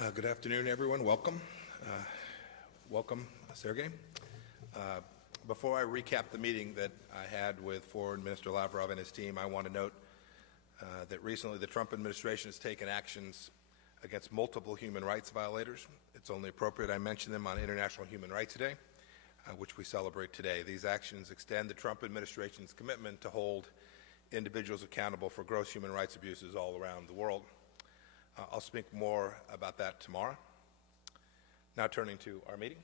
Good afternoon, everyone. Welcome. Welcome, Sergey. Before I recap the meeting that I had with Foreign Minister Lavrov and his team, I want to note that recently the Trump administration has taken actions against multiple human rights violators. It's only appropriate I mention them on International Human Rights Day, which we celebrate today. These actions extend the Trump administration's commitment to hold individuals accountable for gross human rights abuses all around the world. I'll speak more about that tomorrow. Now turning to our meeting.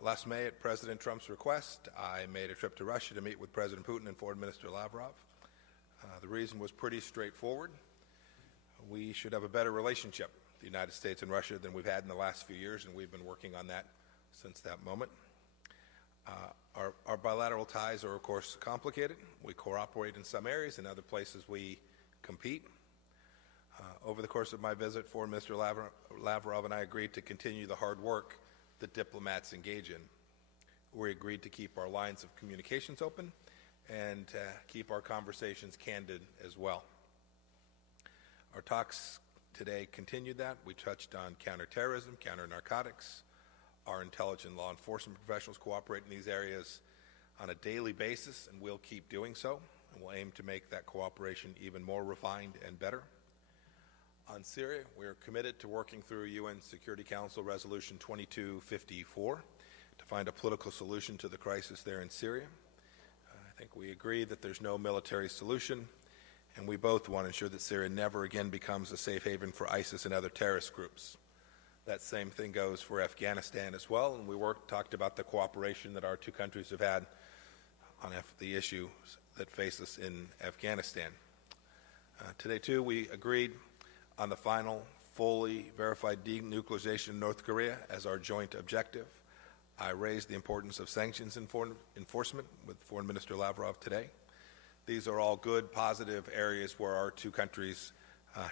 Last May, at President Trump's request, I made a trip to Russia to meet with President Putin and Foreign Minister Lavrov. The reason was pretty straightforward. We should have a better relationship, the United States and Russia, than we've had in the last few years, and we've been working on that since that moment. Our bilateral ties are, of course, complicated. We cooperate in some areas, in other places we compete. Over the course of my visit, Foreign Minister Lavrov and I agreed to continue the hard work that diplomats engage in. We agreed to keep our lines of communications open and keep our conversations candid as well. Our talks today continued that. We touched on counterterrorism, counter-narcotics. Our intelligence law enforcement professionals cooperate in these areas on a daily basis, and we'll keep doing so. And we'll aim to make that cooperation even more refined and better. On Syria, we are committed to working through UN Security Council Resolution 2254 to find a political solution to the crisis there in Syria. I think we agree that there's no military solution, and we both want to ensure that Syria never again becomes a safe haven for ISIS and other terrorist groups. That same thing goes for Afghanistan as well, and we talked about the cooperation that our two countries have had on the issues that face us in Afghanistan. Today, too, we agreed on the final, fully verified denuclearization of North Korea as our joint objective. I raised the importance of sanctions enforcement with Foreign Minister Lavrov today. These are all good, positive areas where our two countries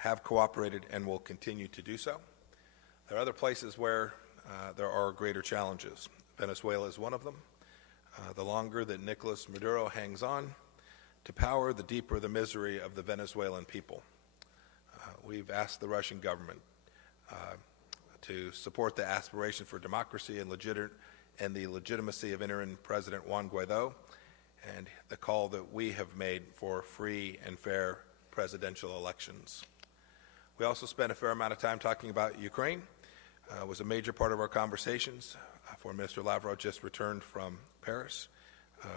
have cooperated and will continue to do so. There are other places where there are greater challenges. Venezuela is one of them. The longer that Nicolas Maduro hangs on to power, the deeper the misery of the Venezuelan people. We've asked the Russian government to support the aspiration for democracy and the legitimacy of interim President Juan Guaido, and the call that we have made for free and fair presidential elections. We also spent a fair amount of time talking about Ukraine. It was a major part of our conversations. Foreign Minister Lavrov just returned from Paris,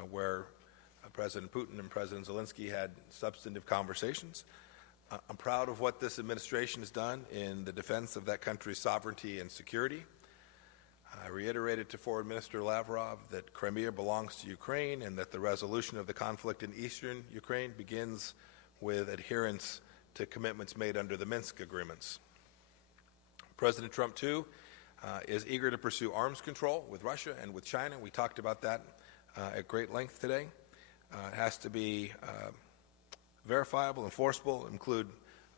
where President Putin and President Zelensky had substantive conversations. I'm proud of what this administration has done in the defense of that country's sovereignty and security. I reiterated to Foreign Minister Lavrov that Crimea belongs to Ukraine and that the resolution of the conflict in eastern Ukraine begins with adherence to commitments made under the Minsk agreements. President Trump, too, is eager to pursue arms control with Russia and with China. We talked about that at great length today. It has to be verifiable, enforceable, include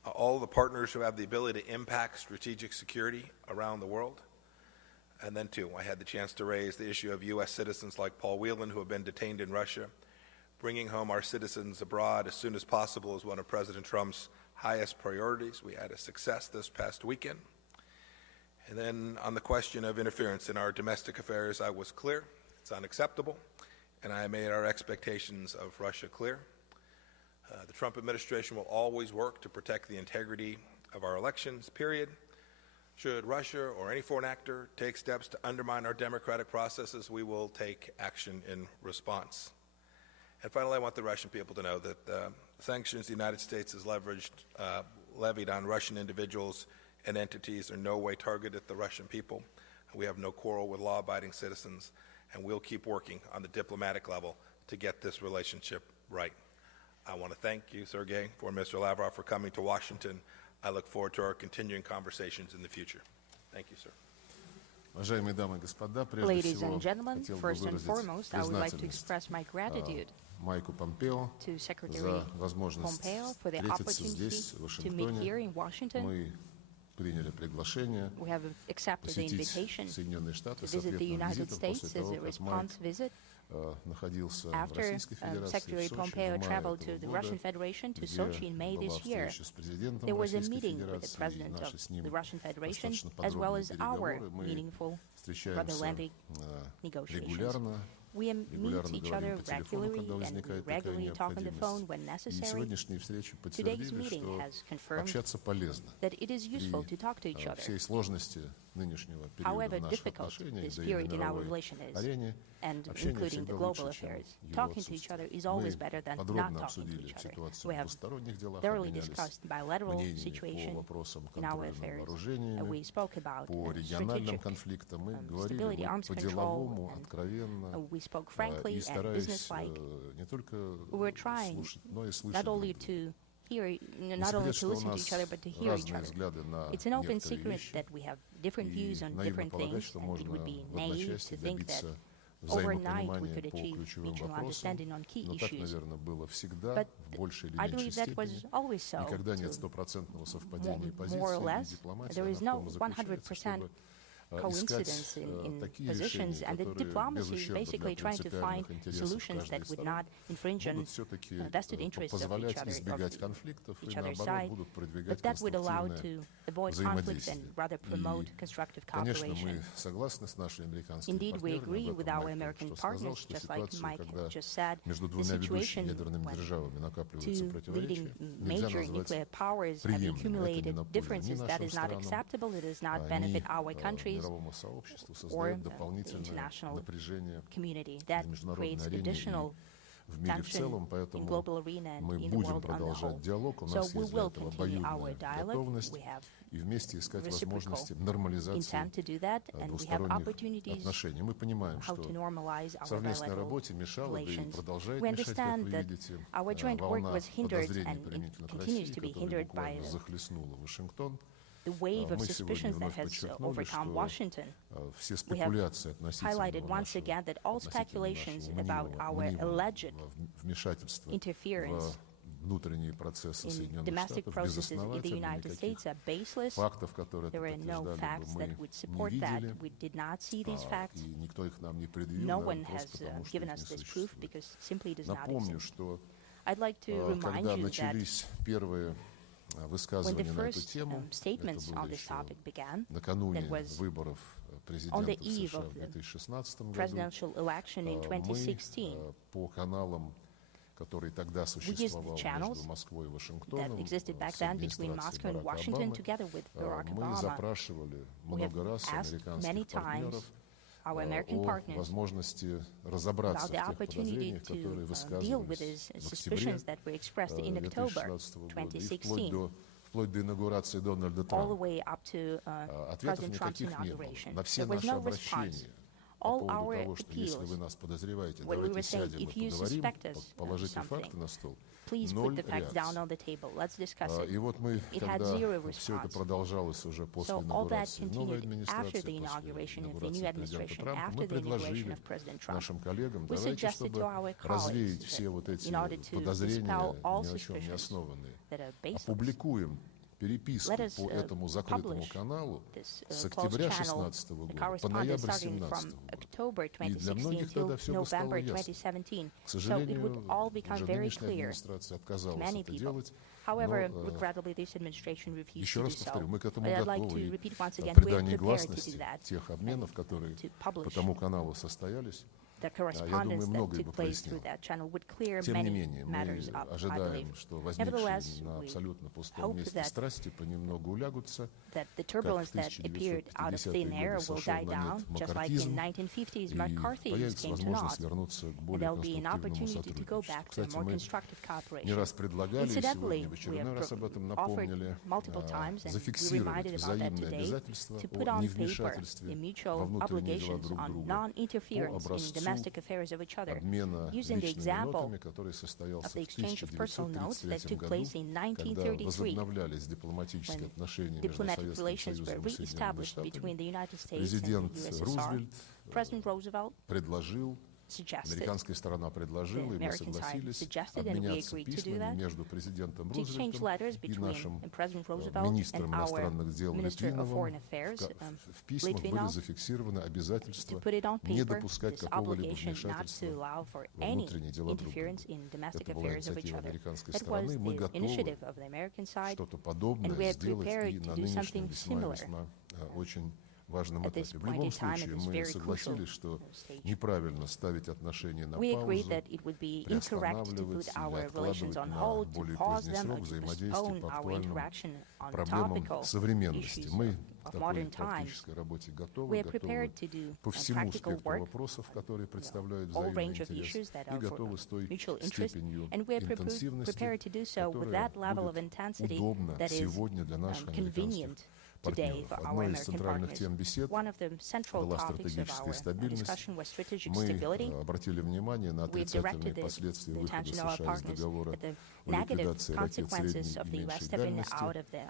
all the partners who have the ability to impact strategic security around the world. And then, too, I had the chance to raise the issue of U.S. citizens like Paul Whelan who have been detained in Russia. Bringing home our citizens abroad as soon as possible is one of President Trump's highest priorities. We had a success this past weekend. And then on the question of interference in our domestic affairs, I was clear. It's unacceptable. And I made our expectations of Russia clear. The Trump administration will always work to protect the integrity of our elections, period. Should Russia or any foreign actor take steps to undermine our democratic processes, we will take action in response. And finally, I want the Russian people to know that the sanctions the United States has levied on Russian individuals and entities are in no way targeted at the Russian people. We have no quarrel with law-abiding citizens, and we'll keep working on the diplomatic level to get this relationship right. I want to thank you, Sergey, Foreign Minister Lavrov, for coming to Washington. I look forward to our continuing conversations in the future. Thank you, sir. Ladies and gentlemen, first and foremost, I would like to express my gratitude Майку Помпео to Secretary за возможность Pompeo for the встретиться opportunity здесь, в to meet here Вашингтоне. in Washington. Мы приняли приглашение We have accepted the посетить invitation Соединенные to Штаты с visit the ответным United визитом States после as того, a как Майк response visit находился в After Российской Федерации, Secretary в Сочи, Pompeo в мае traveled to этого the года, Russian Federation to где Sochi in May была this year, встреча с президентом there was a Российской meeting with the Федерации, и president of наши с ним the Russian Federation, достаточно as well подробные as our переговоры. Мы meaningful, rather встречаемся lengthy negotiations. регулярно. We meet Регулярно each говорим other по телефону, regularly когда and we возникает такая regularly talk on the phone необходимость. when И necessary. сегодняшние встречи Today's подтвердили, meeting что has confirmed общаться полезно. that it is useful to talk to each При other. всей сложности нынешнего периода However в наших difficult отношениях, this да и на period in our мировой relation is, арене, and общение including всегда the global лучше, чем affairs, его talking to each other is отсутствие. always Мы better than not подробно talking to обсудили each other. ситуацию We в have двусторонних делах, thoroughly обменялись discussed bilateral мнениями по situation вопросам in our контроля над affairs. вооружениями, We spoke about по региональным strategic конфликтам. Мы stability, говорили arms по-деловому, control, and откровенно, we spoke frankly и and стараясь businesslike. не только We were trying слушать, но и слышать not друг only друга. to hear, Не not only секрет, to что у listen to нас each other, but to hear each разные other. взгляды на It's an open некоторые secret вещи, that we have different и views on наивно different полагать, things, что and it можно would be в naive одночасье to think that добиться overnight we взаимопонимания could по achieve ключевым mutual вопросам, understanding on key но так, issues. наверное, было всегда, But в большей или I меньшей believe that was степени. always so. Никогда нет To стопроцентного совпадения more or позиций, и less, дипломатия, there она is в no том и заключается, 100% чтобы coincidence искать in такие positions, решения, and the которые без diplomacy is ущерба basically для trying to find принципиальных интересов solutions каждой that would сторон not infringe on будут все-таки vested interests of each позволять other, избегать of конфликтов и, each other's наоборот, side, будут but продвигать that would allow конструктивное to avoid conflicts and взаимодействие. rather promote И, constructive конечно, cooperation. мы согласны с нашими американскими Indeed, we партнерами agree об with этом. our Майк American только что сказал, partners, что just like ситуацию, Mike когда just said, между the двумя ведущими situation ядерными when державами накапливаются two leading противоречия, нельзя major назвать nuclear powers have приемлемым. Это не accumulated на пользу ни differences that нашим is not странам, acceptable, it does not ни benefit our countries мировому сообществу, or создает the дополнительное international напряжение community. на That международной creates арене additional и в мире в tension целом, in поэтому global arena and мы in the будем world on the продолжать whole. диалог. У So нас we есть для will этого continue our обоюдная dialogue. готовность We have и вместе искать reciprocal возможности нормализации intent to do that, and we have двусторонних opportunities отношений. Мы понимаем, how что to normalize our совместной bilateral работе мешало, да и relations. продолжает We мешать, как understand вы that видите, our joint work волна was hindered подозрений and it применительно к continues России, to be которая hindered by буквально захлестнула Вашингтон. the wave of Мы сегодня suspicions that вновь has подчеркнули, overcome что Washington. все We have спекуляции относительно highlighted once нашего again that all speculations about our мнимого alleged вмешательства interference в внутренние процессы in Соединенных domestic Штатов processes in the безосновательны, United никаких States are baseless. фактов, которые это There are no подтверждали facts бы, that мы would не support that. видели, We did not see these facts. и никто их нам не предъявил, No наверное, one has просто потому, что given их us не this proof существует. because simply does not Напомню, exist. что I'd like to remind когда you that начались первые when the высказывания на эту first тему, это statements было on this еще topic began, накануне that was выборов on the президента в eve США of в the 2016 году, presidential election in мы 2016, по каналам, который тогда существовал channels между Москвой и that Вашингтоном, existed back с then between администрацией Moscow and Барака Washington, Обамы, together with Barack мы Obama. запрашивали We have много раз asked many американских times партнеров our American о partners возможности разобраться about в the тех opportunity подозрениях, которые to deal with высказывались these в октябре suspicions that were expressed in October 2016 года, и 2016, вплоть до инаугурации Дональда all the Трампа. way up to Ответов President Trump's никаких не было. inauguration. На все There was наши no обращения response. по All поводу our того, что если вы appeals, нас подозреваете, when we давайте were saying, сядем if и you поговорим, suspect us положите something, факты на стол. please put Ноль the facts down реакций. on the table. Let's discuss it. И вот мы, It had когда zero все это response. продолжалось уже после So all that инаугурации новой continued администрации, after the после inauguration of the new инаугурации президента administration, Трампа, after мы the inauguration предложили of President Trump. нашим коллегам, We давайте, suggested чтобы to our развеять colleаgues все вот эти in order to подозрения, dispel all ни на чем не suspicions основанные, that are baseless. опубликуем переписку Let us, по этому закрытому publish каналу this с closed октября channel, 2016 the года по correspondence ноябрь starting 2017 from года. October И для 2016 многих тогда till все бы стало November ясно. 2017. К So it сожалению, would all become уже very нынешняя clear администрация to отказалась many это people. делать. However, Но, regrettably, this administration refused еще to do раз повторю, so. мы к этому But I'd like готовы. to И repeat once в again, we're придании prepared to do гласности that, тех обменов, которые to по publish тому каналу состоялись, the я думаю, correspondence that многое took бы place through прояснило. that channel would clear Тем не many менее, мы matters up, I ожидаем, believe. что возникшие Nevertheless, на we абсолютно пустом hope месте that страсти понемногу улягутся, that the как в turbulence that appeared out of thin 1950-е air годы will сошел die на down, нет just like in маккартизм, 1950s и McCarthyism появится came to возможность naught. вернуться к And более there'll be an конструктивному opportunity to go сотрудничеству. back to a Кстати, more мы constructive не cooperation. раз предлагали, и Incidentally, сегодня в we очередной have раз об этом offered напомнили, multiple times, and we зафиксировать reminded about that взаимные today, обязательства to put о on paper невмешательстве the во mutual внутренние дела obligations друг on друга, по non-interference in образцу domestic affairs of each other, обмена using the личными example нотами, который of состоялся the в exchange of personal notes that 1933 took году, place in когда 1933, возобновлялись дипломатические when отношения между diplomatic Советским relations were Союзом и Соединенными reestablished between Штатами. the United States and Президент the USSR. Рузвельт President Roosevelt предложил Американская сторона предложила, и мы согласились обменяться письмами между президентом Рузвельтом и нашим министром иностранных дел Литвиновым. В письмах были зафиксированы обязательства не допускать какого-либо вмешательства во внутренние дела друг друга. Это была инициатива американской стороны. Мы готовы что-то подобное сделать и на нынешнем весьма очень важном этапе. В любом случае, мы согласились, что неправильно ставить отношения на паузу, приостанавливать или откладывать на более поздний срок взаимодействие по актуальным проблемам современности. Мы к такой практической работе готовы по всему спектру вопросов, которые представляют взаимный интерес, и готовы с той степенью интенсивности, которая будет удобна сегодня для наших американских партнеров. Одной из центральных тем бесед была стратегическая стабильность. Мы обратили внимание на отрицательные последствия выхода США из договора о ликвидации ракет средней и меньшей дальности.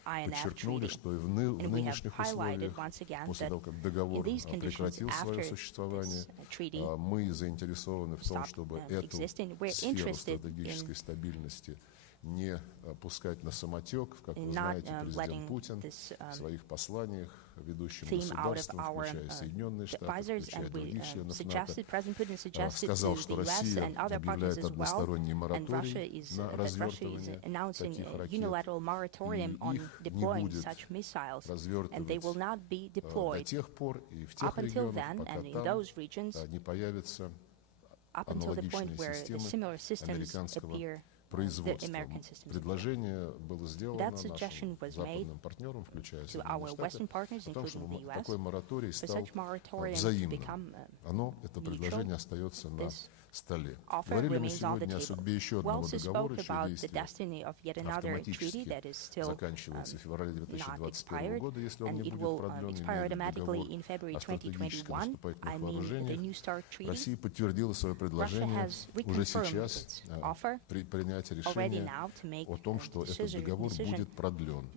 Подчеркнули, что и в нынешних условиях, после того, как договор прекратил свое существование, мы заинтересованы в том, чтобы эту сферу стратегической стабильности не пускать на самотек, как вы знаете, президент Путин в своих посланиях ведущим государствам, включая Соединенные Штаты, включая других членов НАТО, сказал, что Россия объявляет односторонний мораторий на развертывание таких ракет, и их не будет развертывать до тех пор и в тех регионах, пока там не появятся аналогичные системы американского производства. Предложение было сделано нашим западным партнерам, включая Соединенные Штаты, о том, чтобы такой мораторий стал взаимным. Это предложение остается на столе. Говорили мы сегодня о судьбе еще одного договора, чье действие автоматически заканчивается в феврале 2021 года, если он не будет продлен, договор о стратегическом наступательных вооружениях. Россия подтвердила свое предложение уже сейчас при принятии решения о том, что этот договор будет продлен.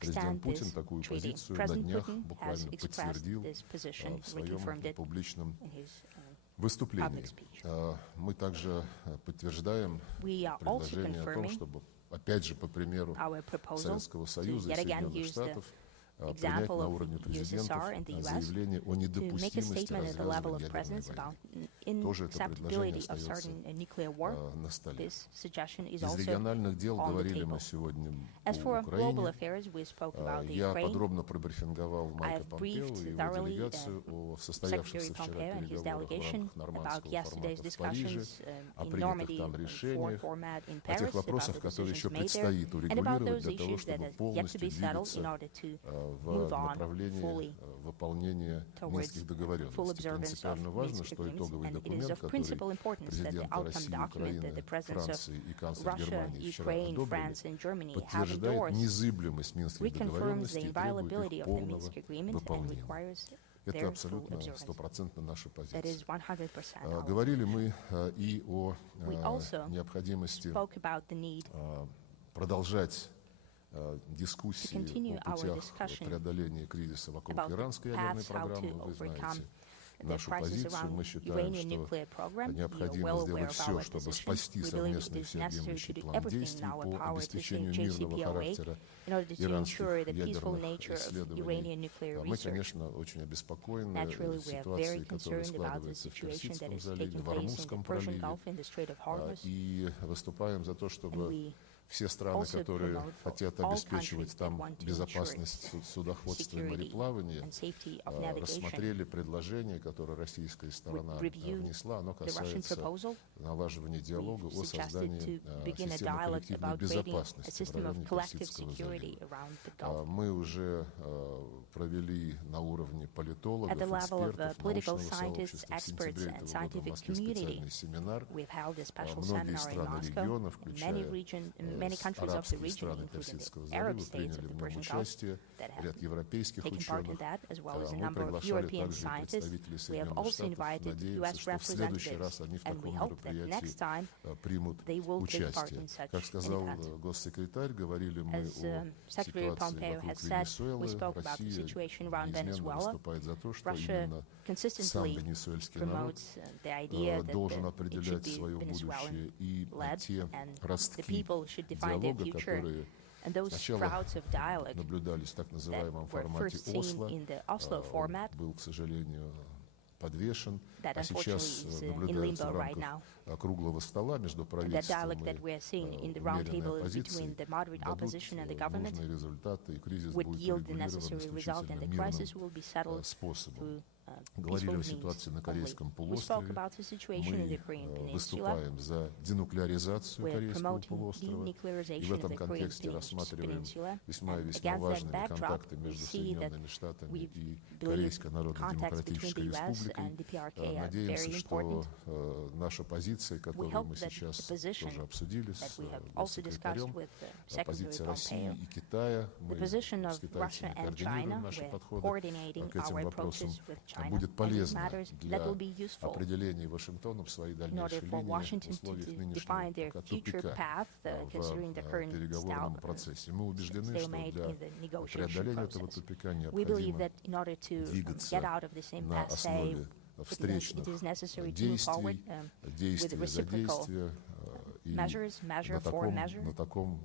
Президент Путин такую позицию на днях буквально подтвердил в своем публичном выступлении. Мы также подтверждаем предложение о том, чтобы, опять же, по примеру Советского Союза и Соединенных Штатов, принять на уровне президентов заявление о недопустимости развязывания ядерной войны. Тоже это предложение остается на столе. Из региональных дел говорили мы сегодня о Украине. Я подробно пробрифинговал Майка Помпео и его делегацию о состоявшихся вчера переговорах в рамках нормандского формата в Париже, о принятых там решениях, о тех вопросах, которые еще предстоит урегулировать для того, чтобы полностью двигаться в направлении выполнения Минских договоренностей. Принципиально важно, что итоговый документ, который президенты России, Украины, Франции и канцлер Германии вчера одобрили, подтверждает незыблемость Минских договоренностей и требует их полного выполнения. Это абсолютно стопроцентно наша позиция. Говорили мы и о необходимости продолжать дискуссии о путях преодоления кризиса вокруг иранской ядерной программы. Вы знаете нашу позицию. Мы считаем, что необходимо сделать все, чтобы спасти совместный всеобъемлющий план действий по обеспечению мирного характера иранских ядерных исследований. Мы, конечно, очень обеспокоены ситуацией, которая складывается в Персидском заливе, в Ормузском проливе, и выступаем за то, чтобы все страны, которые хотят обеспечивать там безопасность судоходства и мореплавания, рассмотрели предложение, которое российская сторона внесла. Оно касается налаживания диалога о создании системы коллективной безопасности в районе Персидского залива. Мы уже провели на уровне политологов, экспертов, научного сообщества в сентябре этого года в Москве специальный семинар. Многие страны региона, включая many countries of the арабские region, страны including Персидского the Arab залива states приняли of в the нем Persian Gulf, участие, that have ряд европейских taken part in ученых. that, as well as a Мы number of приглашали European также scientists. представителей We have Соединенных also Штатов. invited Надеемся, U.S. что в следующий раз representatives, они в and we таком hope that next мероприятии time примут they will take part участие. in such Как сказал an event. госсекретарь, говорили мы As о Secretary ситуации Pompeo вокруг has said, we Венесуэлы. spoke about the Россия situation around неизменно Venezuela. выступает за то, что Russia именно сам consistently венесуэльский народ promotes the idea that должен it should определять be свое будущее, и Venezuelan-led, те and the ростки people should define their диалога, future. которые And those сначала sprouts of dialogue наблюдались в так that называемом were формате first seen Осло, in the Oslo он format, был, к сожалению, подвешен, that а сейчас unfortunately is in наблюдается limbo в right рамках now. круглого стола между That правительством dialogue that we are seeing in the round умеренной table оппозицией between the moderate дадут opposition and the government нужные результаты, и кризис would будет yield the урегулирован necessary result, and исключительно the мирным crisis will be settled способом. through Говорили peaceful о means ситуации на only. Корейском We spoke полуострове. about the situation in the Korean Мы Peninsula. выступаем за денуклеаризацию We're Корейского promoting полуострова. И в denuclearization of этом the Korean контексте рассматриваем Peninsula. весьма и And весьма against that важными backdrop, контакты we между see that Соединенными Штатами we и believe Корейской contacts between Народно-Демократической the US Республикой. and the PRK are Надеемся, very что important. наша позиция, We которую hope мы that сейчас the position тоже обсудили that с we have also discussed госсекретарем, with Secretary позиция России Pompeo, и Китая, мы the position с of Russia китайцами and координируем China, наши we're подходы coordinating к этим our вопросам, approaches with China будет on these полезно matters. для That will be useful определения Вашингтоном своей in order дальнейшей for линии в Washington условиях to нынешнего define their пока future тупика path, considering the в current переговорном процессе. Мы убеждены, что stalemate для in the negotiation преодоления этого process. тупика We believe необходимо that in order to двигаться get out of this на impasse, основе it встречных is necessary to move forward действий, with действия за reciprocal действия. И measures, measure for measure. на таком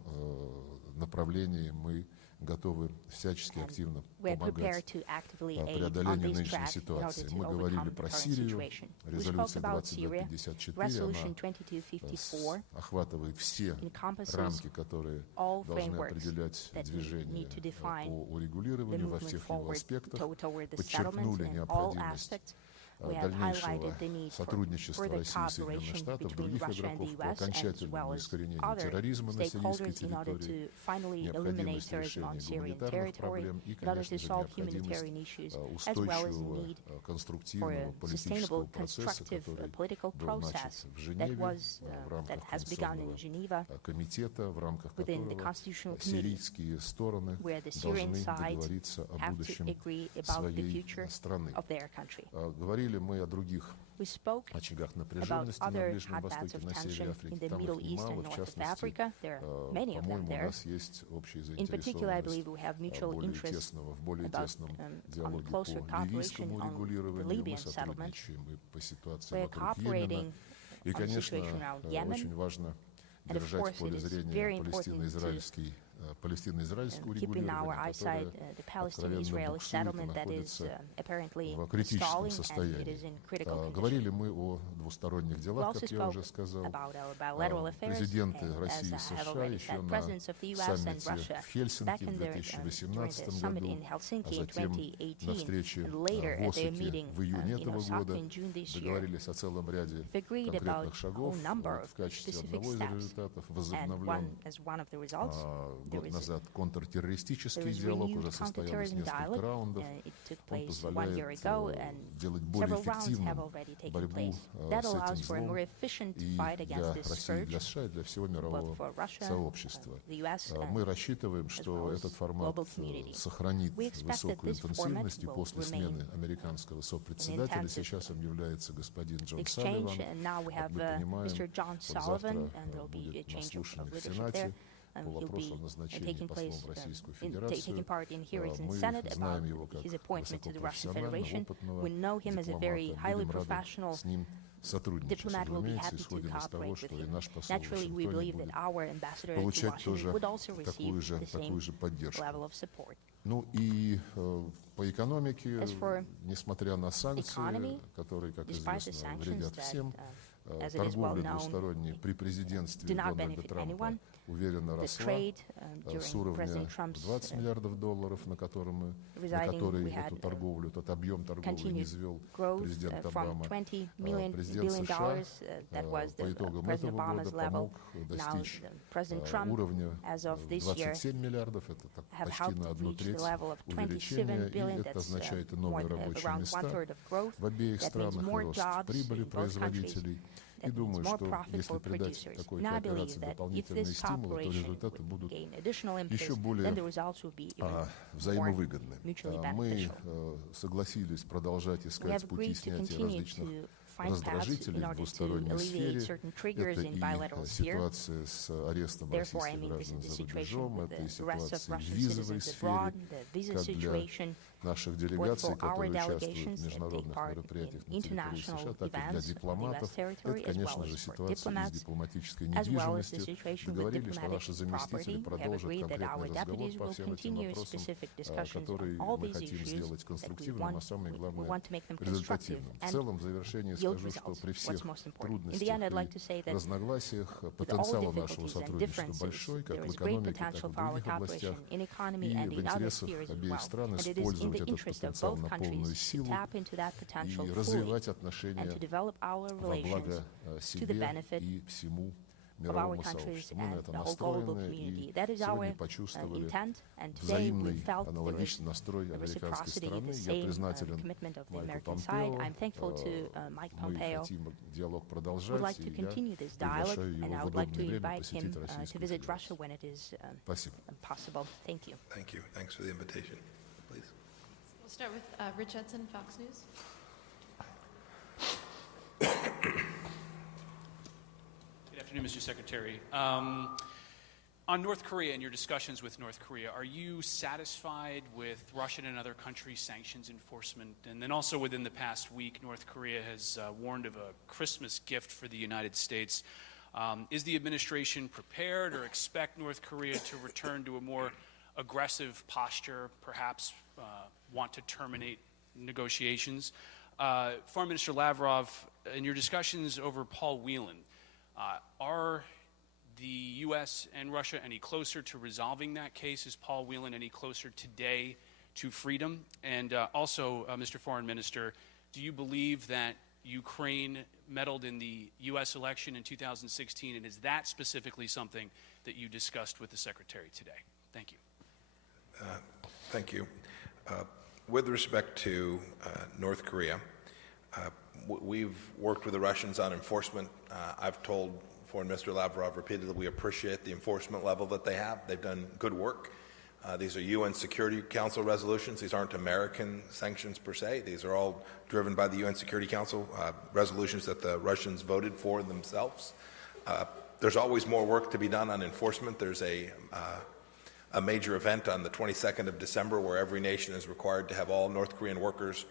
направлении мы готовы всячески активно We're prepared помогать to actively aid on преодолению this нынешней track in order ситуации. to Мы говорили overcome the про current Сирию. situation. We spoke Резолюция about Syria. 2254, Resolution она 2254 охватывает все encompasses рамки, которые all должны frameworks определять that движение need to define по the урегулированию во movement всех его forward аспектах, toward the settlement подчеркнули in all необходимость aspects. We have дальнейшего highlighted the need for сотрудничества further России и Соединенных cooperation Штатов, between других Russia and the игроков по US, as окончательному well as искоренению other терроризма на сирийской stakeholders in order территории, to finally eliminate необходимость terrorism on решения Syrian гуманитарных territory, проблем и, in order to конечно же, solve необходимость humanitarian issues, as well as the устойчивого, need for конструктивного a политического sustainable, процесса, constructive который political был начат process в that Женеве that в рамках has begun in Конституционного Geneva, комитета, в рамках within the которого Constitutional Committee, сирийские стороны where the Syrian должны sides договориться о have to будущем agree about the своей future страны. of their country. Говорили мы о других We spoke очагах about напряженности на other Ближнем hotbeds Востоке, of на севере tension Африки. in the Там Middle их East and немало, в north of частности, Africa. There are many of them по-моему, у there. нас есть общая In particular, I believe заинтересованность we have mutual в interest более about тесном on диалоге closer по ливийскому cooperation on the урегулированию. Мы Libyan settlement. сотрудничаем и по ситуации We're вокруг cooperating Йемена. И, on the конечно, situation around Yemen. очень важно And of держать course, в поле it is зрения very important палестино-израильское keeping our урегулирование, eyesight которое the откровенно Palestine-Israeli буксует и settlement that is находится apparently в критическом stalling and it состоянии. is in critical condition. Говорили мы о двусторонних We делах, also как я spoke уже сказал. about our bilateral affairs, Президенты and России и as I have США already еще said, на presidents of the US and саммите Russia в Хельсинки back в in their, during 2018 the summit году, in а Helsinki in затем на 2018, встрече and later в at their Осаке meeting в июне in этого Osaka года in June this year, договорились о целом ряде agreed about конкретных a шагов. whole number В качестве of одного из specific steps. результатов And возобновлен as one of the results, there год is назад контртеррористический there was диалог, renewed уже состоялось counterterrorism несколько dialogue. раундов. It took Он place 1 позволяет year ago, and делать более several rounds have эффективным already taken борьбу place. That с этим allows for a more злом efficient и fight для against this России, для scourge, США, и для всего both мирового for Russia, сообщества. the US, Мы and рассчитываем, as что well as этот формат global community. сохранит We expect that высокую this format интенсивность, и will после remain смены американского сопредседателя, intensive сейчас им является господин Джон exchange. Салливан. And now we Как have мы понимаем, Mr. John он Sullivan, завтра and there will be a будет на change of слушании в leadership Сенате there. по He'll вопросу о be назначении taking послом place, в Российскую taking Федерацию. part in hearings in Мы Senate about знаем его как his appointment to the Russian высокопрофессионального, Federation. опытного We know him as a very дипломата. highly Будем рады professional с ним сотрудничать. diplomat. Will be Разумеется, happy to исходим из того, cooperate with что и him. наш посол в Naturally, we Вашингтоне believe that будет our ambassador to получать Washington тоже would also receive the такую же same поддержку. level of support. Ну и по экономике, As for несмотря на санкции, economy, которые, как despite the известно, sanctions вредят that, всем, as it is well торговля known, двусторонняя при президентстве do not Дональда benefit Трампа anyone. уверенно The росла trade с during уровня President Trump's 20 миллиардов долларов, на который residing, we эту had торговлю, этот объем торговли continued низвел growth президент from Обама. $20 Президент billion США that was по the итогам President этого Obama's года level. помог Now достичь President Trump, уровня as of this year, 27 миллиардов, это have почти helped на одну reach треть the level of увеличения, 27 billion. и это That's означает и more новые than рабочие around места one-third of growth. в обеих That means странах, и more рост jobs прибыли in both countries. производителей. И думаю, что если придать такой кооперации дополнительные стимулы, то результаты будут еще более взаимовыгодны. Мы согласились продолжать искать пути снятия различных раздражителей в двусторонней сфере. Это и ситуация с арестом российских граждан за рубежом, это и ситуация в визовой сфере, как для наших делегаций, которые участвуют в международных мероприятиях на территории США, так и для дипломатов. Это, конечно же, ситуация с дипломатической недвижимостью. Договорились, что наши заместители продолжат конкретный разговор по всем этим вопросам, которые мы хотим сделать конструктивным, а самое главное, результативным. В целом, в завершении скажу, что при всех трудностях и разногласиях потенциал нашего сотрудничества большой, как в экономике, так и в других областях, и в интересах обеих стран использовать этот потенциал на полную силу и развивать отношения во благо себе и всему мировому сообществу. Мы на это настроены и сегодня почувствовали взаимный аналогичный настрой американской страны. Я признателен Майку Помпео. Мы хотим диалог продолжать, и я приглашаю его в удобное время посетить Российскую Федерацию. Спасибо. Thank you. Thank you. Thanks for the invitation. Please. We'll start with Rich Hudson, Fox News. Good afternoon, Mr. Secretary. On North Korea and your discussions with North Korea, are you satisfied with Russian and other countries' sanctions enforcement? And then also within the past week, North Korea has warned of a Christmas gift for the United States. Is the administration prepared or expect North Korea to return to a more aggressive posture, perhaps want to terminate negotiations? Foreign Minister Lavrov, in your discussions over Paul Whelan, are the U.S. and Russia any closer to resolving that case? Is Paul Whelan any closer today to freedom? And also, Mr. Foreign Minister, do you believe that Ukraine meddled in the U.S. election in 2016, and is that specifically something that you discussed with the Secretary today? Thank you. Thank you. With respect to North Korea, we've worked with the Russians on enforcement. I've told Foreign Minister Lavrov repeatedly we appreciate the enforcement level that they have. They've done good work. These are UN Security Council resolutions. These aren't American sanctions per se. These are all driven by the UN Security Council resolutions that the Russians voted for themselves. There's always more work to be done on enforcement. There's a major event on the 22nd of December where every nation is required to have all North Korean workers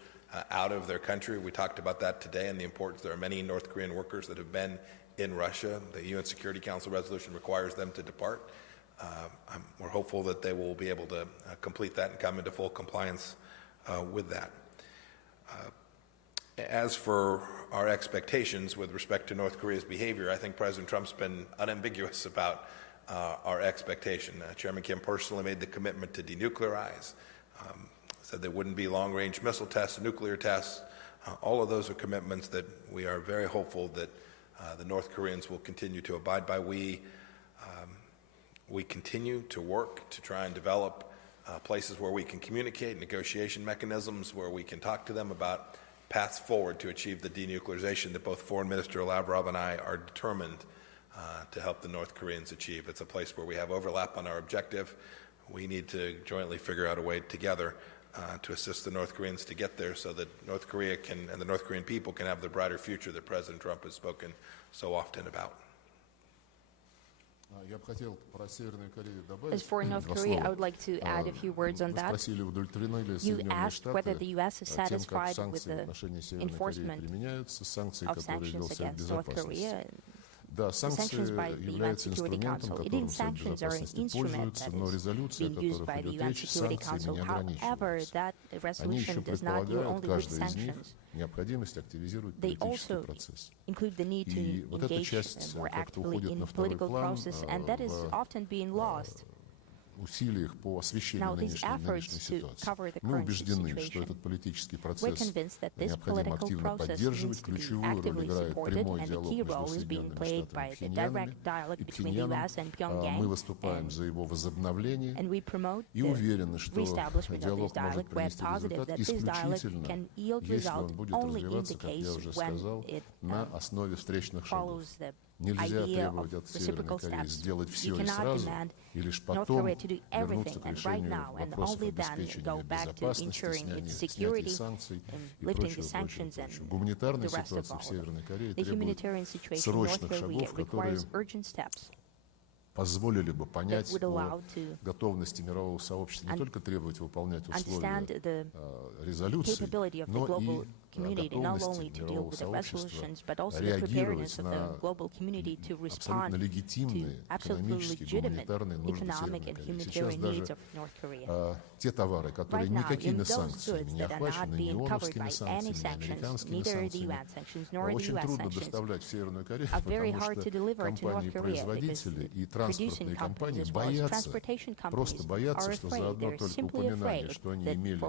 out of their country. We talked about that today and the importance. There are many North Korean workers that have been in Russia. The UN Security Council resolution requires them to depart. We're hopeful that they will be able to complete that and come into full compliance with that. As for our expectations with respect to North Korea's behavior, I think President Trump's been unambiguous about our expectation. Chairman Kim personally made the commitment to denuclearize, said there wouldn't be long-range missile tests, nuclear tests. All of those are commitments that we are very hopeful that the North Koreans will continue to abide by. We continue to work to try and develop places where we can communicate, negotiation mechanisms where we can talk to them about paths forward to achieve the denuclearization that both Foreign Minister Lavrov and I are determined to help the North Koreans achieve. It's a place where we have overlap on our objective. We need to jointly figure out a way together to assist the North Koreans to get there so that North Korea can, and the North Korean people can have the brighter future that President Trump has spoken so often about. As for North Korea, I would like to add a few words on that. You asked whether the U.S. is satisfied with the enforcement of sanctions against North Korea. The sanctions by the UN Security Council. Sanctions are an instrument that is being used by the UN Security Council. However, that resolution does not deal only with sanctions. They also include the need to engage more actively in the political process, and that is often being lost. усилиях по освещению нынешней ситуации. Мы убеждены, что этот политический процесс необходимо активно поддерживать. Ключевую роль играет прямой диалог между Соединенными Штатами и Пхеньяном. Мы выступаем за его возобновление и уверены, что диалог может принести результат исключительно, если он будет развиваться, как я уже сказал, на основе встречных шагов. Нельзя требовать от Северной Кореи сделать все и сразу, и лишь потом вернуться к решению вопросов обеспечения безопасности, снятия санкций и прочего. Гуманитарная ситуация в Северной Корее требует срочных шагов, которые позволили бы понять о готовности мирового сообщества не только требовать выполнять условия резолюции, но и готовности мирового сообщества реагировать на абсолютно легитимные экономические, гуманитарные нужды Северной Кореи. Сейчас даже те товары, которые никакими санкциями не охвачены, ни ООНовскими санкциями, ни американскими санкциями, очень трудно доставлять в Северную Корею, потому что компании-производители и транспортные компании просто боятся, что за одно только упоминание, что они имели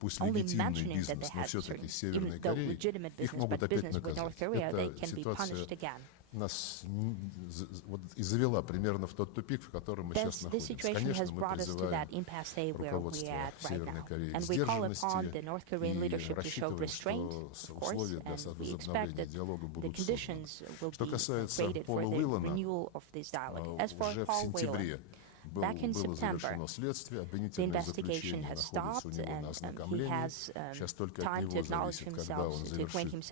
пусть легитимный бизнес, но все-таки с Северной Кореей, их могут опять наказать. Эта ситуация нас вот и завела примерно в тот тупик, в котором мы сейчас находимся. Конечно, мы призываем руководство Северной Кореи к сдержанности и рассчитываем, что условия для возобновления диалога будут созданы. Что касается Пола Уиллана, уже в сентябре было завершено следствие, обвинительное заключение находится у него на ознакомлении. Сейчас только от него зависит, когда он завершит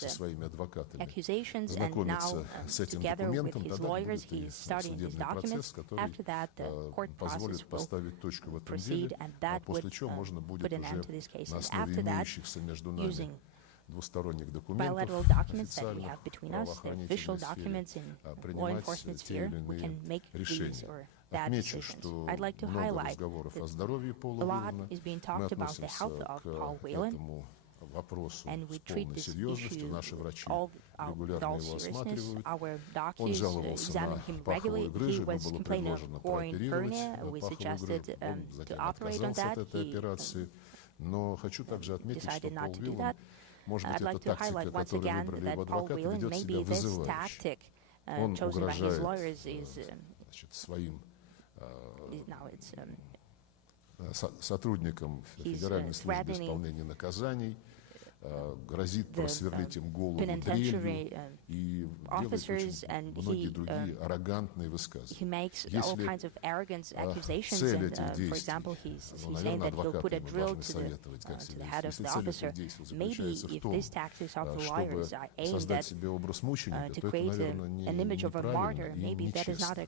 со своими адвокатами знакомиться с этим документом, тогда будет и судебный процесс, который позволит поставить точку в этом деле, а после чего можно будет уже на основе имеющихся между нами двусторонних документов, официальных правоохранительной сфере, принимать те или иные решения. Отмечу, что много разговоров о здоровье Пола Уиллана. Мы относимся к этому вопросу с полной серьезностью. Наши врачи регулярно его осматривают. Он жаловался на паховую грыжу, ему было предложено прооперировать паховую грыжу. Он затем отказался от этой операции. Но хочу также отметить, что Пол Уиллан, может быть, эта тактика, которую выбрали его адвокаты, ведет себя вызывающе. Он угрожает своим сотрудникам Федеральной службы исполнения наказаний, грозит просверлить им голову дрелью и делает очень многие другие аррогантные высказывания. Если цель этих действий, наверное, адвокаты ему должны советовать, как себя вести. Если цель этих действий заключается в том, чтобы создать себе образ мученика, то это, наверное, неправильно и нечестно.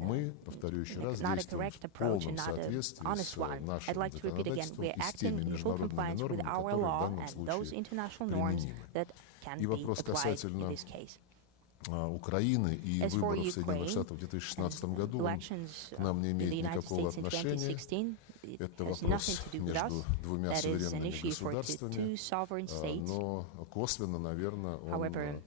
Мы, повторю еще раз, действуем в полном соответствии с нашим законодательством и с теми международными нормами, которые в данном случае применимы. И вопрос касательно Украины и выборов Соединенных Штатов в 2016 году, он к нам не имеет никакого отношения. Это вопрос между двумя суверенными государствами, но косвенно, наверное, он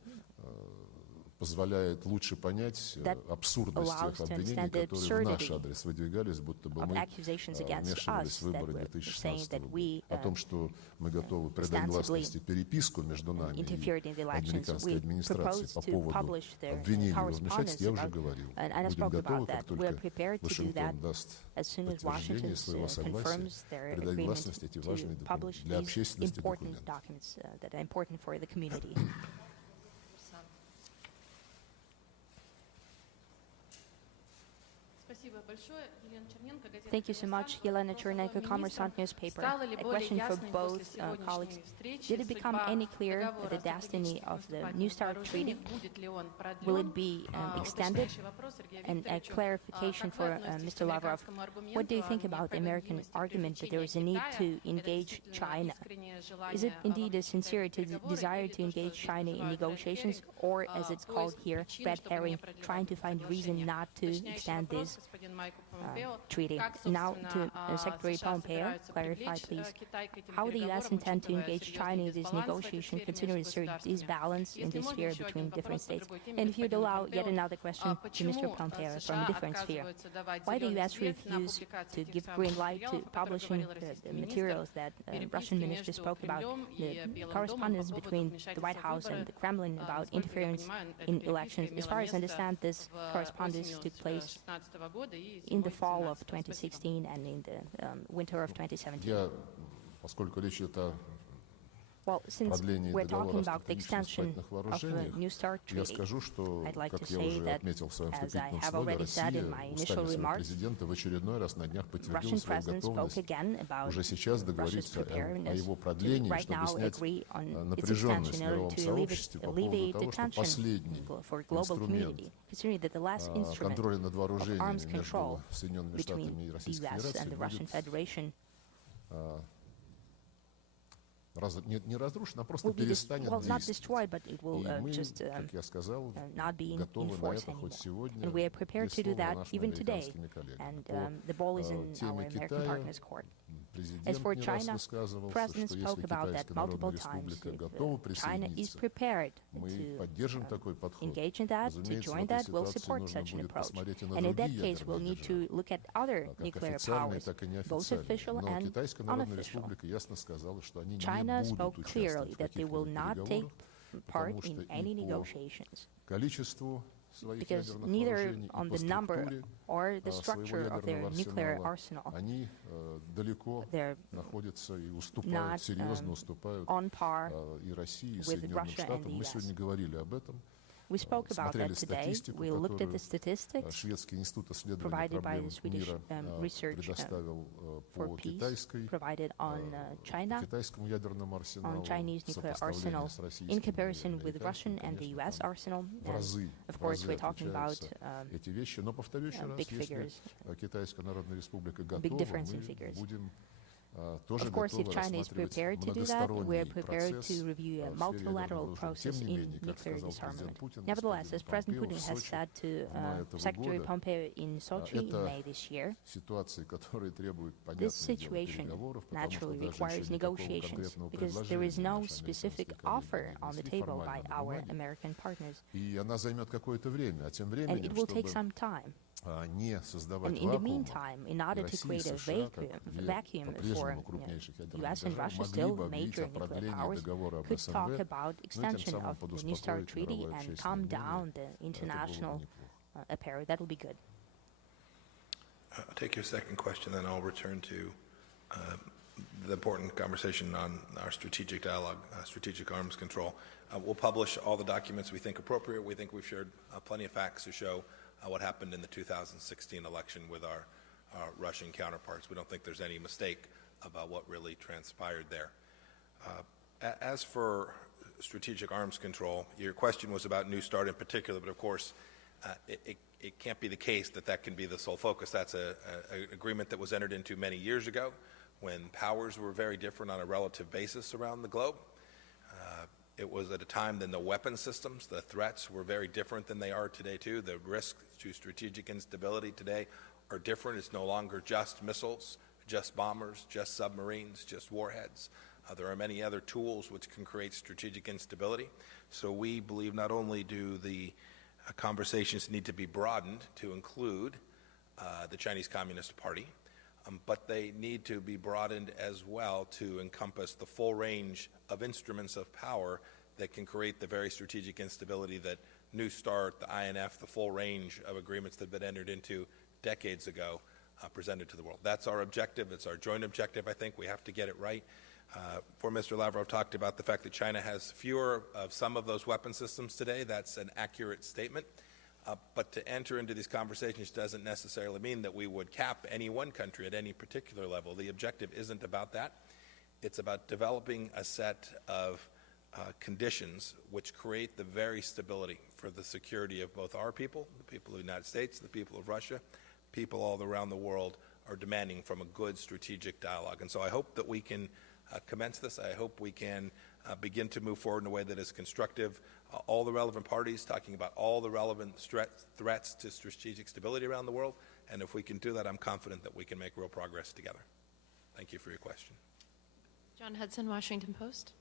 позволяет лучше понять абсурдность тех обвинений, которые в наш адрес выдвигались, будто бы мы вмешивались в выборы 2016 года. О том, что мы готовы придать гласности переписку между нами и американской администрацией по поводу обвинений в вмешательстве, я уже говорил. Будем готовы, как только Вашингтон даст подтверждение своего согласия, придать гласность эти важные для общественности документы. Thank you so much, Yelena Chernenko, Kommersant newspaper. A question for both colleagues. Did it become any clearer the destiny of the New START treaty? Will it be extended? And a clarification for Mr. Lavrov. What do you think about the American argument that there is a need to engage China? Is it indeed a sincere desire to engage China in negotiations, or as it's called here, red herring, trying to find a reason not to extend this? treaty. Now, to Secretary Pompeo, clarify, please, how the U.S. intend to engage China in this negotiation, considering this balance in this sphere between different states. And if you'd allow yet another question to Mr. Pompeo from a different sphere, why the U.S. refused to give green light to publishing the materials that Russian minister spoke about, the correspondence between the White House and the Kremlin about interference in elections? As far as I understand, this correspondence took place in the fall of 2016 and in the winter of 2017. Well, since we're talking about the extension of the New START treaty, I'd like to say that, as I have already said in my initial remarks, Russian President spoke again about Russia's preparedness to right now agree on its extension in order to alleviate the tension for global community, considering that the last instrument of arms control between the U.S. and the Russian Federation will be not destroyed, but it will just not be in force anymore. And we are prepared to do that even today. And the ball is in our American partners' court. As for China, the President spoke about that multiple times. China is prepared to engage in that, to join that. We'll support such an approach. And in that case, we'll need to look at other nuclear powers, both official and unofficial. China spoke clearly that they will not take part in any negotiations, because neither on the number or the structure of their nuclear arsenal, they're not on par with Russia and the U.S. We spoke about that today. We looked at the statistics provided by the Swedish Research for Peace, provided on China, on Chinese nuclear arsenal, in comparison with Russian and the U.S. arsenal. And of course, we're talking about big figures, big difference in figures. Of course, if China is prepared to do that, we're prepared to review a multilateral process in nuclear disarmament. Nevertheless, as President Putin has said to Secretary Pompeo in Sochi in May this year, this situation naturally requires negotiations, because there is no specific offer on the table by our American partners. And it will take some time. And in the meantime, in order to create a vacuum for U.S. and Russia, still major nuclear powers, could talk about extension of the New START treaty and calm down the international affair. That will be good. I'll take your second question, then I'll return to the important conversation on our strategic dialogue, strategic arms control. We'll publish all the documents we think appropriate. We think we've shared plenty of facts to show what happened in the 2016 election with our Russian counterparts. We don't think there's any mistake about what really transpired there. As for strategic arms control, your question was about New START in particular, but of course it can't be the case that that can be the sole focus. That's an agreement that was entered into many years ago when powers were very different on a relative basis around the globe. It was at a time when the weapon systems, the threats, were very different than they are today too. The risks to strategic instability today are different. It's no longer just missiles, just bombers, just submarines, just warheads. There are many other tools which can create strategic instability. So we believe not only do the conversations need to be broadened to include the Chinese Communist Party, but they need to be broadened as well to encompass the full range of instruments of power that can create the very strategic instability that New START, the INF, the full range of agreements that have been entered into decades ago presented to the world. That's our objective. It's our joint objective, I think. We have to get it right. Before Mr. Lavrov talked about the fact that China has fewer of some of those weapon systems today. That's an accurate statement. But to enter into these conversations doesn't necessarily mean that we would cap any one country at any particular level. The objective isn't about that. It's about developing a set of conditions which create the very stability for the security of both our people, the people of the United States, the people of Russia, people all around the world are demanding from a good strategic dialogue. And so I hope that we can commence this. I hope we can begin to move forward in a way that is constructive. All the relevant parties talking about all the relevant threats to strategic stability around the world, And if we can do that, I'm confident that we can make real progress together. Thank you for your question. John Hudson, Washington Post.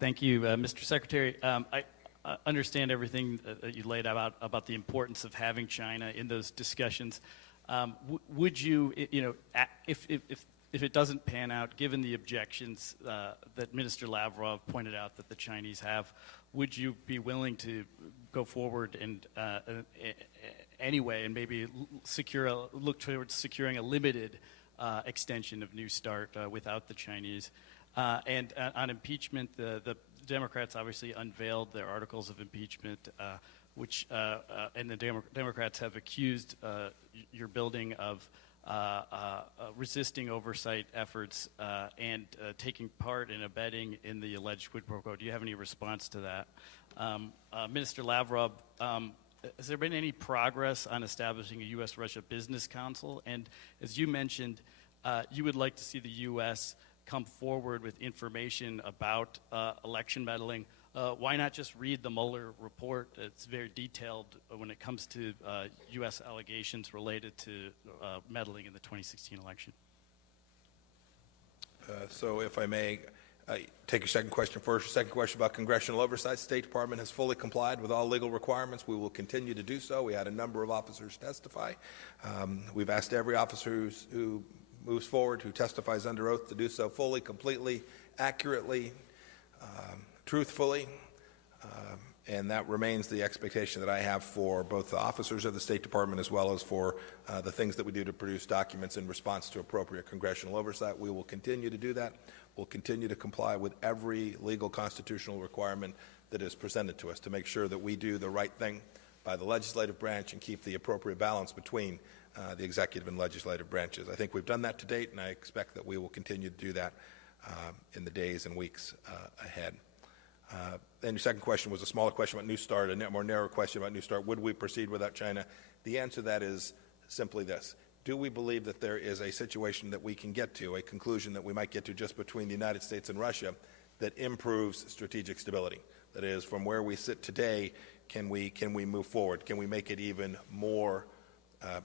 Thank you, Mr. Secretary. I understand everything that you laid out about the importance of having China in those discussions. Would you, if it doesn't pan out, given the objections that Minister Lavrov pointed out that the Chinese have, would you be willing to go forward and anyway and maybe look towards securing a limited extension of New START without the Chinese? And on impeachment, the Democrats obviously unveiled their articles of impeachment, and the Democrats have accused your building of resisting oversight efforts and taking part in abetting in the alleged quid pro quo. Do you have any response to that? Minister Lavrov, has there been any progress on establishing a U.S.-Russia Business Council? And as you mentioned, you would like to see the U.S. come forward with information about election meddling. Why not just read the Mueller report? It's very detailed when it comes to U.S. allegations related to meddling in the 2016 election. So if I may take your second question first. Your second question about congressional oversight. State Department has fully complied with all legal requirements. We will continue to do so. We had a number of officers testify. We've asked every officer who moves forward, who testifies under oath, to do so fully, completely, accurately, truthfully, and that remains the expectation that I have for both the officers of the State Department as well as for the things that we do to produce documents in response to appropriate congressional oversight. We will continue to do that. We'll continue to comply with every legal constitutional requirement that is presented to us to make sure that we do the right thing by the legislative branch and keep the appropriate balance between the executive and legislative branches. I think we've done that to date, and I expect that we will continue to do that in the days and weeks ahead. And your second question was a smaller question about New START, a more narrow question about New START. Would we proceed without China? The answer to that is simply this. Do we believe that there is a situation that we can get to, a conclusion that we might get to just between the United States and Russia that improves strategic stability? That is, from where we sit today, can we move forward? Can we make it even more, I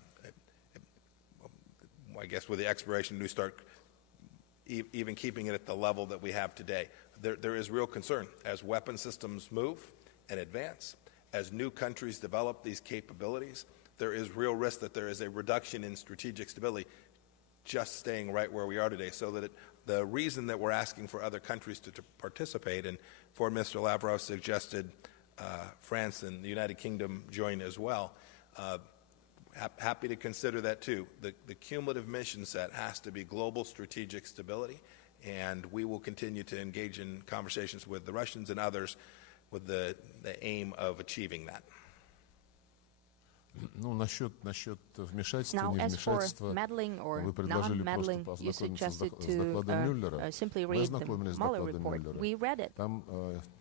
guess with the expiration of New START, even keeping it at the level that we have today? There is real concern as weapon systems move and advance, as new countries develop these capabilities. There is real risk that there is a reduction in strategic stability just staying right where we are today. So that the reason that we're asking for other countries to participate, and Foreign Minister Lavrov suggested France and the United Kingdom join as well, happy to consider that too. The cumulative mission set has to be global strategic stability, and we will continue to engage in conversations with the Russians and others with the aim of achieving that. Ну, насчет вмешательства, Now, as for невмешательства, meddling or вы предложили просто non-meddling, you познакомиться с suggested докладом Мюллера. simply Мы read the ознакомились с Mueller докладом report. Мюллера. We read it. Там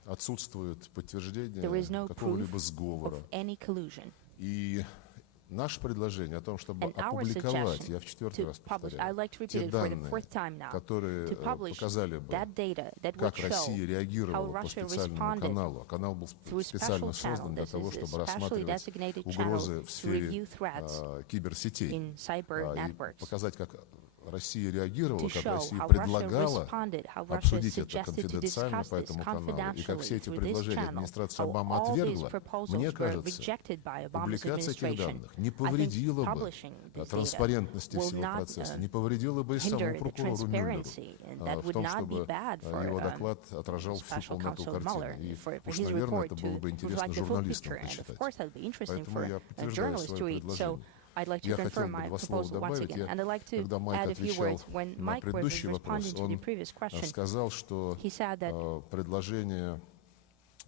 отсутствует подтверждение There is no какого-либо proof сговора. of any collusion. И наше предложение о том, чтобы And our опубликовать, suggestion я в четвертый to раз publish, повторяю, I'd like to repeat те it for the данные, fourth time now, которые to publish показали бы, that data that would как show Россия how реагировала по Russia специальному responded каналу. А канал был through a специально special channel. создан для This того, is a чтобы specially рассматривать designated угрозы channel в to сфере review threats киберсетей. in cyber И networks. показать, как Россия реагировала, To как show Россия how Russia предлагала responded, how Russia обсудить это suggested to конфиденциально discuss по this этому каналу. И как все confidentially эти through this предложения channel, администрация how Обамы all these отвергла, proposals мне were кажется, rejected by Obama's публикация этих administration. данных не I think повредила бы publishing this транспарентности data will всего not процесса, не повредила бы и самому hinder the прокурору Мюллеру transparency, and that в would том, not be чтобы bad for его доклад отражал всю special полноту counsel Mueller, картины. И for уж, his наверное, report это to было бы интересно reflect the full журналистам picture. And of почитать. course, that would be interesting Поэтому for я подтверждаю journalists to свое read. So предложение. I'd like to Я хотел confirm бы my два слова proposal once добавить. again. And I'd like to Когда Майк add a few отвечал words. When на Mike was предыдущий вопрос, responding to the он previous question, сказал, что he said that предложение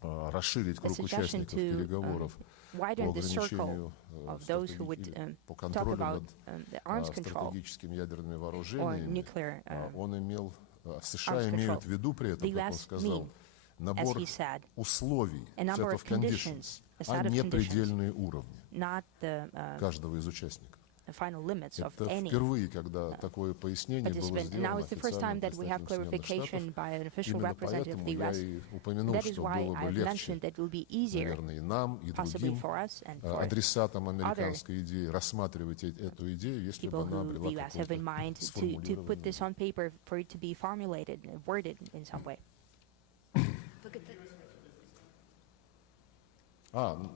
расширить круг suggestion участников to переговоров по widen the circle ограничению of those who would по talk контролю about над the arms control стратегическими ядерными or вооружениями, nuclear он имел, США arms имеют control. в виду при этом, The как он US сказал, mean, набор as he said, условий, a number set of of conditions, conditions, a а set of не conditions, предельные уровни not the каждого из участников. final limits of Это any впервые, когда такое пояснение было participant. And now сделано it's the first time официальным that we have представителем Соединенных clarification Штатов. by an official Именно representative of поэтому the я US. и упомянул, That is что why было бы I've легче, mentioned that it will be easier, наверное, и нам, и possibly другим for us and for адресатам американской идеи рассматривать эту идею, если бы people она who обрела the US have in mind to put this on paper for it to be formulated and worded in some way.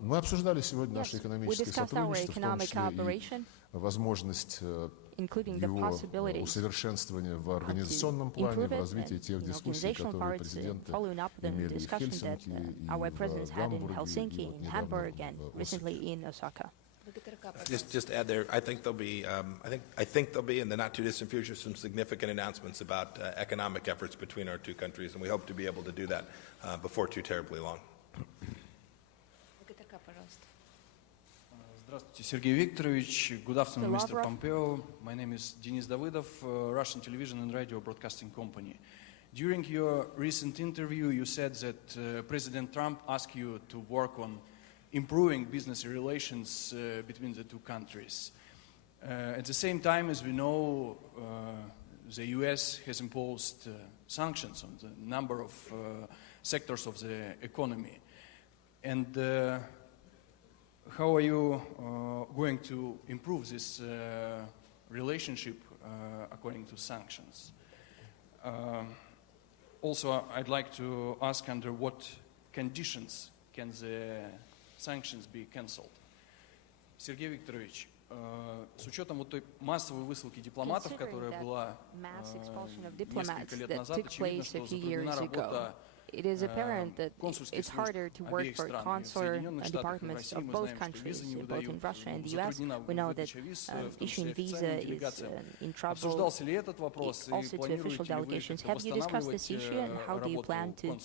Мы обсуждали сегодня наше Yes, we экономическое discussed our сотрудничество, в том economic числе cooperation, и возможность including the его possibilities усовершенствования в to организационном плане, improve в it развитии and тех in дискуссий, organizational которые parts, президенты following up the имели и в discussion that Хельсинки, и our в presidents had in Гамбурге, Helsinki, и вот in недавно Hamburg, and в recently in Osaka. Just add there, I think there'll be, I think there'll be in the not too distant future some significant announcements about economic efforts between our two countries, and we hope to be able to do that before too terribly long. Здравствуйте, Sergey Viktorovich. Good afternoon, Mr. Pompeo. My name is Denis Davidov, Russian Television and Radio Broadcasting Company. During your recent interview, you said that President Trump asked you to work on improving business relations between the two countries. At the same time, as we know, the US has imposed sanctions on the number of sectors of the economy. And how are you going to improve this relationship according to sanctions? Also, I'd like to ask under what conditions can the sanctions be cancelled? Сергей Викторович, с учетом вот той массовой высылки дипломатов, которая была несколько лет назад, очевидно, что затруднена работа It is apparent that it's harder to work for consular departments of both countries, both in Russia and the US. We know that issuing visa is in trouble also to official delegations. Have you discussed this issue, and how do you plan to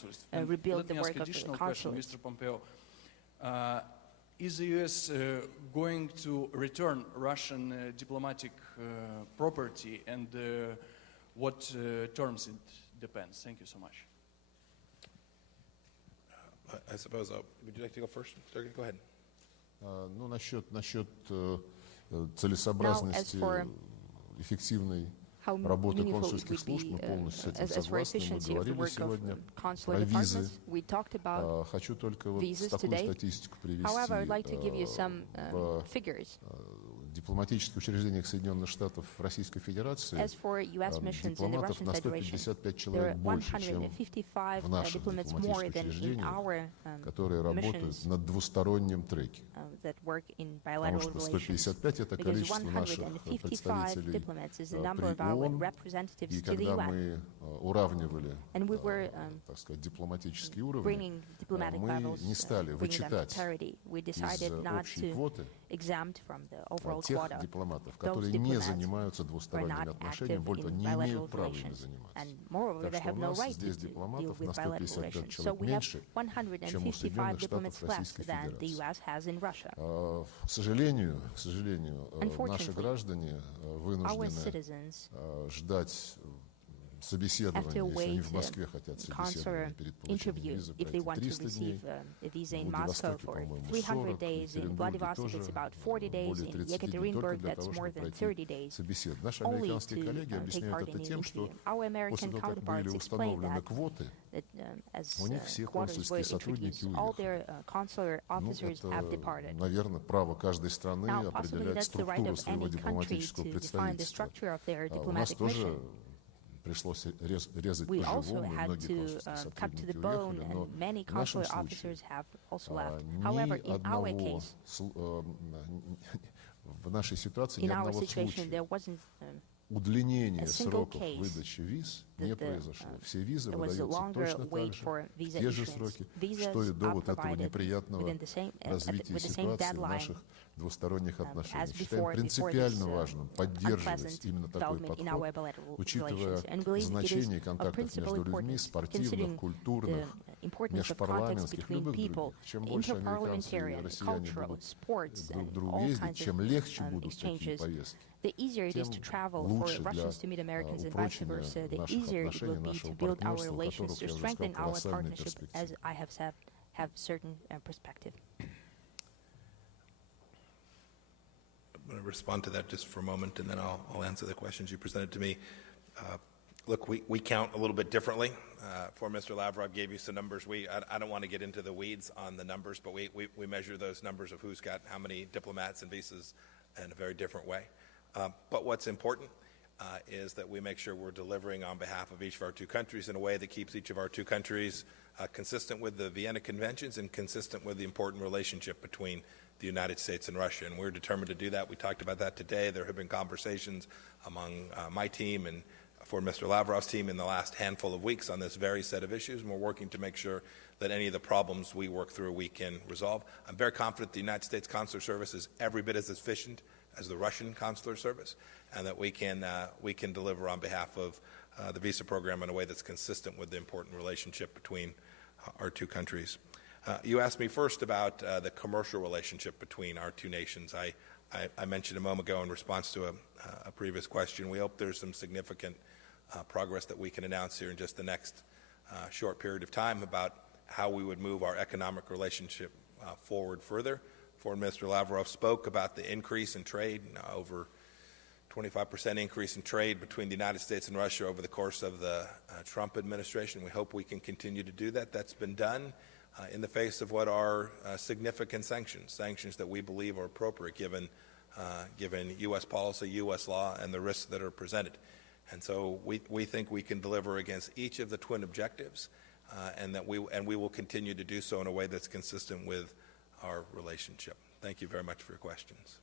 rebuild the work of the consulates? Is the US going to return Russian diplomatic property, and what terms it depends? Thank you so much. I suppose, would you like to go first? Sergey, go ahead. Ну, насчет целесообразности эффективной работы консульских служб, мы полностью с этим согласны. Мы говорили сегодня про визы. Хочу только вот такую статистику привести. В дипломатических учреждениях Соединенных Штатов Российской Федерации дипломатов на 155 человек больше, чем в наших дипломатических учреждениях, которые работают на двухстороннем треке. Потому что 155 — это количество наших представителей при ООН, и когда мы уравнивали, так сказать, дипломатические уровни, мы не стали вычитать из общей квоты тех дипломатов, которые не занимаются двусторонними отношениями, более того, не имеют права ими заниматься. Так что у нас здесь дипломатов на 155 человек меньше, чем у Соединенных Штатов Российской Федерации. К сожалению, наши граждане вынуждены ждать собеседования, если они в Москве хотят собеседования перед получением визы, пройти 300 дней, в Владивостоке, по-моему, 40, в Екатеринбурге тоже более 30 дней, только для того, чтобы пройти собеседование. Наши американские коллеги объясняют это тем, что после того, как были установлены квоты, у них все консульские сотрудники уехали. Это, наверное, право каждой страны определять структуру своего дипломатического представительства. У нас тоже пришлось резать по-живому, и многие консульские сотрудники уехали, но в нашем случае ни одного, в нашей ситуации ни одного случая удлинения сроков выдачи виз не произошло. Все визы выдаются точно так же, в те же сроки, что и до вот этого неприятного развития ситуации в наших двусторонних отношениях. Считаем принципиально важным поддерживать именно такой подход, учитывая значение контактов между людьми, спортивных, культурных, межпарламентских, любых других. Чем больше американцы и россияне будут друг к другу ездить, чем легче будут такие поездки, тем лучше для упрочения наших отношений, нашего партнерства, у которых, я уже сказал, колоссальные перспективы. want to respond to that just for a moment, and then I'll answer the questions you presented to me. Look, we count a little bit differently. Before Mr. Lavrov gave you some numbers, I don't want to get into the weeds on the numbers, but we measure those numbers of who's got how many diplomats and visas in a very different way. But what's important is that we make sure we're delivering on behalf of each of our two countries in a way that keeps each of our two countries consistent with the Vienna Conventions and consistent with the important relationship between the United States and Russia. And we're determined to do that. We talked about that today. There have been conversations among my team and for Mr. Lavrov's team in the last handful of weeks on this very set of issues, and we're working to make sure that any of the problems we work through we can resolve. I'm very confident the United States Consular Service is every bit as efficient as the Russian Consular Service, and that we can deliver on behalf of the visa program in a way that's consistent with the important relationship between our two countries. You asked me first about the commercial relationship between our two nations. I mentioned a moment ago in response to a previous question, we hope there's some significant progress that we can announce here in just the next short period of time about how we would move our economic relationship forward further. Foreign Minister Lavrov spoke about the increase in trade, over 25% increase in trade between the United States and Russia over the course of the Trump administration. We hope we can continue to do that. That's been done in the face of what are significant sanctions that we believe are appropriate given U.S. policy, U.S. law, and the risks that are presented. And so we think we can deliver against each of the twin objectives, and we will continue to do so in a way that's consistent with our relationship. Thank you very much for your questions.